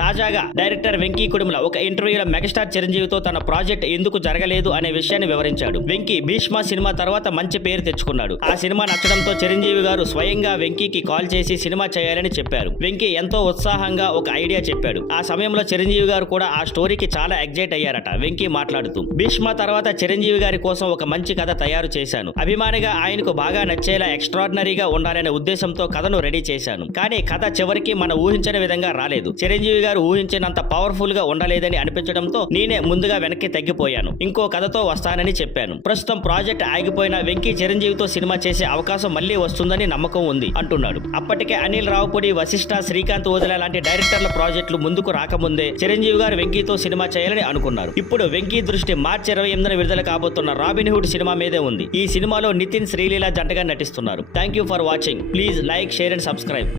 తాజాగా డైరెక్టర్ వెంకీ కుడుముల ఒక ఇంటర్వ్యూలో మెగాస్టార్ చిరంజీవితో తన ప్రాజెక్ట్ ఎందుకు జరగలేదు అనే విషయాన్ని వివరించాడు. వెంకీ భీష్మ సినిమా తర్వాత మంచి పేరు తెచ్చుకున్నాడు. ఆ సినిమా నచ్చడంతో చిరంజీవి గారు స్వయంగా వెంకీకి కాల్ చేసి సినిమా చేయాలని చెప్పారు. వెంకీ ఎంతో ఉత్సాహంగా ఒక ఐడియా చెప్పాడు. ఆ సమయంలో చిరంజీవి గారు కూడా ఆ స్టోరీకి చాలా ఎగ్జైట్ అయ్యారట. వెంకీ మాట్లాడుతూ, భీష్మ తర్వాత చిరంజీవి గారి కోసం ఒక మంచి కథ తయారు చేశాను. అభిమానిగా ఆయనకు బాగా నచ్చేలా ఎక్స్ట్రాడినరీగా ఉండాలనే ఉద్దేశంతో కథను రెడీ చేశాను. కానీ కథ చివరికి మనం ఊహించని విధంగా రాలేదు. చిరంజీవి గారు ఊహించినంత పవర్ఫుల్ గా ఉండలేదని అనిపించడంతో నేనే ముందుగా వెనక్కి తగ్గిపోయాను. ఇంకో కథతో వస్తానని చెప్పాను. ప్రస్తుతం ప్రాజెక్ట్ ఆగిపోయిన వెంకీ చిరంజీవితో సినిమా చేసే అవకాశం మళ్లీ వస్తుందని నమ్మకం ఉంది అంటున్నాడు. అప్పటికే అనిల్ రావుపూడి, వశిష్ఠ, శ్రీకాంత్ ఓదెల లాంటి డైరెక్టర్ల ప్రాజెక్టులు ముందుకు రాకముందే చిరంజీవి గారు వెంకీతో సినిమా చేయాలని అనుకున్నారు. ఇప్పుడు వెంకీ దృష్టి మార్చి 28న విడుదల కాబోతున్న రాబిన్ హుడ్ సినిమా మీదే ఉంది. ఈ సినిమాలో నితిన్, శ్రీలీల జంటగా నటిస్తున్నారు. Thank you for watching. Please like, share and subscribe.